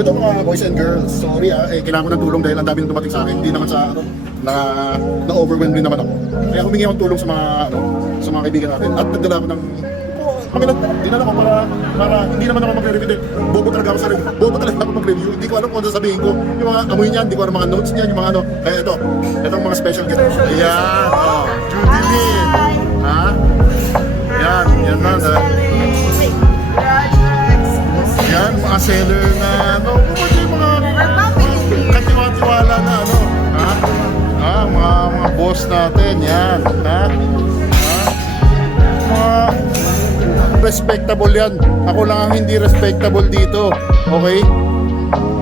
Ito mga boys and girls, sorry kailangan ko ng tulong dahil ang dami nang dumating sa akin. Hindi naman sa na-overwhelm din naman ako. Kaya humingi akong tulong sa mga kaibigan natin. At nagdala ako ng dinala ko para hindi naman ako magre-review. Bobo talaga ako mag-review. Hindi ko alam kung ano sasabihin ko. Yung mga amoy niyan, hindi ko alam mga notes niyan, yung mga ano. Kaya itong mga special guest. Ayan, Judy Lynn. Ha? Yan na. Yan, mga seller na yung mga katiwa-tiwala na mga boss natin, yan, mga respectable yan. Ako lang ang hindi respectable dito, okay?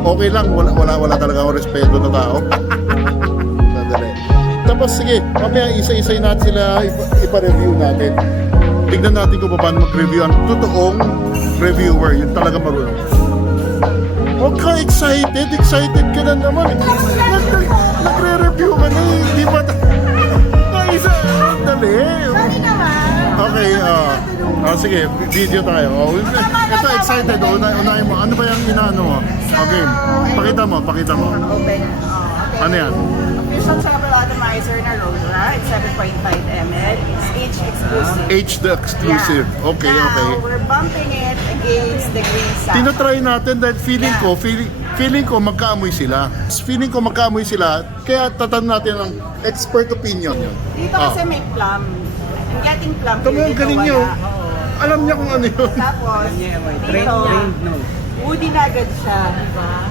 Okay lang, wala talaga akong respeto na tao. Sandali. Tapos sige, mamaya isa-isay natin sila, ipa-review natin. Tignan natin kung paano mag-review ang totoong reviewer, yun talaga marunong. Huwag ka excited ka na naman. Nagre-review ka na hindi ba? Naisa, dali. Sorry naman. Okay, sige, video tayo. Ito excited, unahin mo. Ano ba yung inaano mo? Okay, pakita mo. Open. Okay. Ano yan? Official travel atomizer na Rosa. It's 7.5 ml. It's age exclusive. H the exclusive. Yeah. Okay. Now, we're bumping it against the green sap. Tinatry natin dahil feeling ko magkaamoy sila. Feeling ko magkaamoy sila, kaya tatanong natin ang expert opinion. Dito kasi may plum. I'm getting plum. Tama, ang galing niyo. Alam niya kung ano yun. Tapos, dito, woody na agad siya.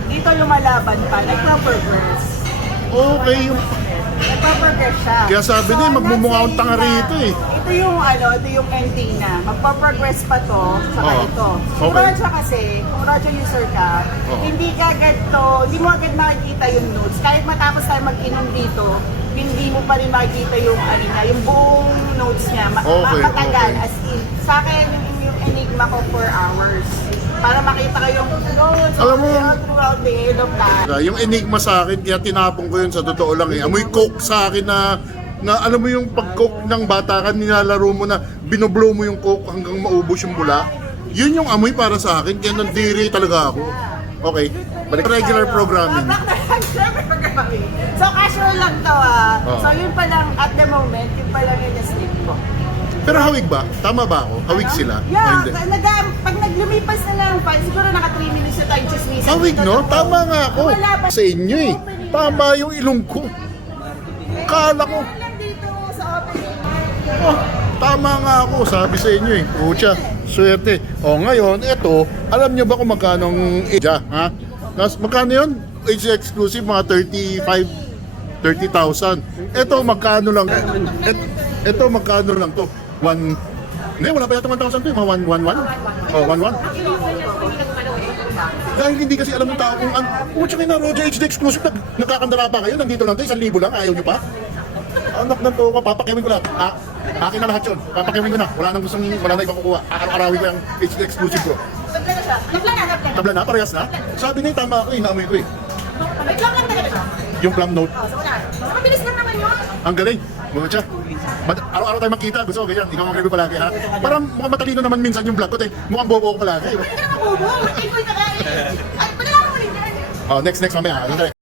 Dito lumalaban pa. Nagpa-progress. Okay, Nagpa-progress siya. kaya sabi niya, magmumukha akong tanga rito eh. Ito yung ending na. Magpa-progress pa to, saka ito. Kung Okay. radyo kasi, kung radyo user ka, hindi mo agad makikita yung notes. Kahit matapos tayo mag-inom dito, hindi mo pa rin makikita yung yung buong notes niya. Matagal, as in. Sa akin, yung Enigma ko 4 hours. Para makita ko yung notes, Alam mo, throughout the end of that. yung enigma sa akin, kaya tinapong ko yun sa totoo lang eh. Amoy coke sa akin na alam mo yung pag-coke ng bata ka, nilalaro mo na binoblow mo yung coke hanggang maubos yung bula. Yun yung amoy para sa akin, kaya nandiri talaga ako. Okay, balik regular programming. So casual lang to So yun pa lang at the moment, yun pa lang yung sleep ko. Pero hawig ba? Tama ba ako? Hawig sila? O Yeah, hindi? pag naglumipas na lang, siguro naka 3 minutes na tayo chismisan. Hawig no? Tama nga ako. Sa inyo eh. Tama yung ilong ko. Kala ko. Dito sa opening. Tama nga ako, sabi sa inyo eh. Pucha, swerte. Ngayon, eto, alam nyo ba kung magkano ang age, ha? Magkano yun? Age exclusive, mga 30,000. Eto, magkano lang? Eto, magkano lang to? Hindi, wala pa yata 1,000 to, mga 1,1? 1,1? Dahil hindi kasi alam ng tao kung pucha kayo na, Roger HD exclusive, nagkakandara pa kayo, nandito lang to, 1,000 lang, ayaw nyo pa? Anak ng to, papakiawin ko lahat. Akin na lahat yun. Papakiawin ko na. Wala na ibang kukuha. Araw-arawin ko yung HD exclusive ko. Tabla na, parehas na. Sabi na yung tama ako, inaamoy ko eh. Yung plum note. Mabilis lang naman yun. Ang galing. Mucha. Araw-araw tayo magkita. Gusto ko ganyan. Ikaw ang review palagi ha. Parang mukhang matalino naman minsan yung vlog ko. Mukhang bobo ko palagi. Hindi ka na mabubo. Ay, pagkakain. Ay, pagkakain mo rin yan. Next mamaya.